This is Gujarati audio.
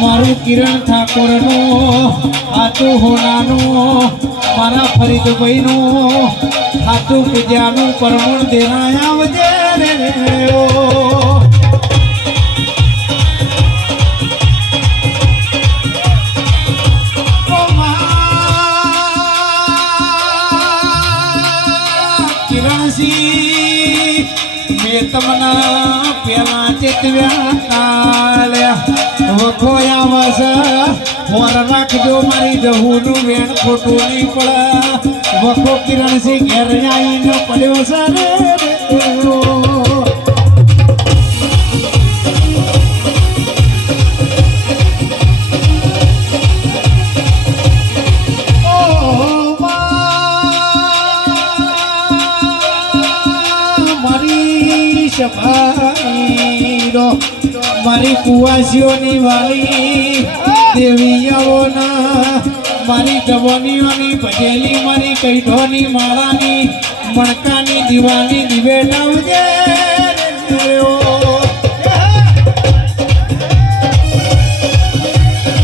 મારું કિરણ ઠાકોરનું, હાથું હોનાનું, મારા ફરીદભાઈનું, હાથું પૂજાનું પરમણ દેનાય આવજે રે ઓ. ઓ મા તમના પેલા ચેતવ્યા તાળ્યા વખોયા વસ મોર રાખજો મારી જહુનું વેણ ખોટું નહીં પડે. વખો કિરણસિંહ ઘેર પડ્યો મારી મારી કુવાસીઓની વાલી, દેવીયાઓના, મારી જવાનીઓની ભજેલી, મારી કૈઠોની માળાની, મણકાની દીવાની દિવાળી દિવેટાવજે